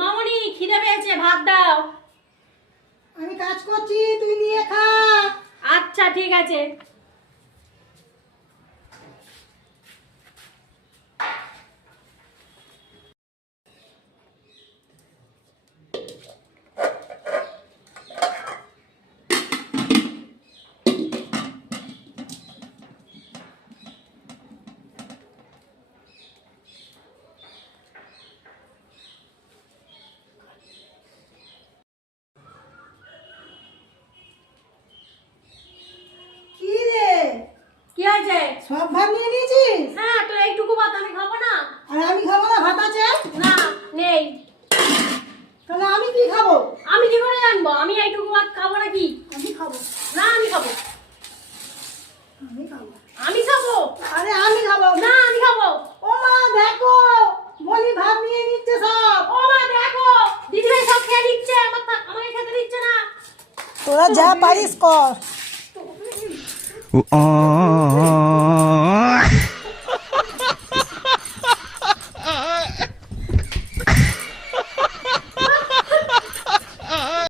মামনি খিদে পেয়েছে, ভাত দাও। আমি কাজ করছি, তুই নিয়ে খা। আচ্ছা ঠিক আছে। কি রে, কি হয়েছে? সব ভাত নিয়ে নিয়েছিস? হ্যাঁ, তো এইটুকু ভাত আমি খাবো না? আর আমি খাবো না? ভাত আছে? না, নেই। তাহলে আমি কি খাবো? আমি কি করে জানবো? আমি এইটুকু ভাত খাবো নাকি? আমি খাবো। না, আমি খাবো। আমি খাবো। আমি খাবো। আরে আমি খাবো না, আমি খাবো। ও মা দেখো, বলি ভাত নিয়ে নিচ্ছে সব। ও মা দেখো, দিদিভাই সব খেয়ে নিচ্ছে, আমাকে খেতে দিচ্ছে না। তোরা যা পারিস কর।